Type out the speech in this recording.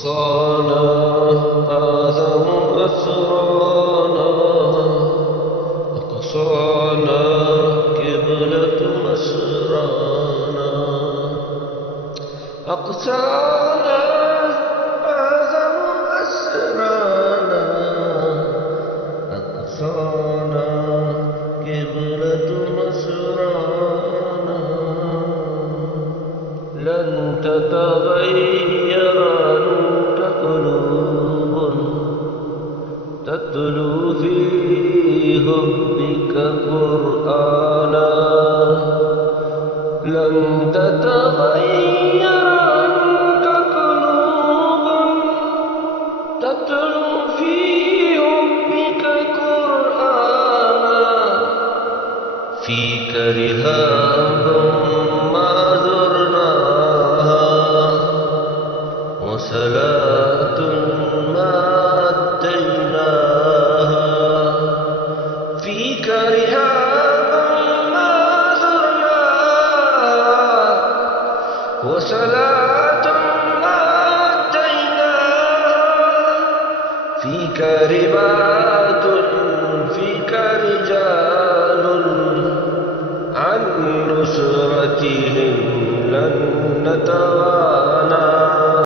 أقصانا أعظم أسرانا، أقصانا قبلة مسرانا، أقصانا أعظم أسرانا، أقصانا قبلة مسرانا. لن تتغير عنك قلوب تتلو في حبك قرآنا، لن تتغير عنك قلوب تتلو في حبك قرآنا. فيك رهاب ما زرناها وصلاة ما أتيناها، فيك رهاب ما زرناها وصلاة ما أتيناها، فيك ربا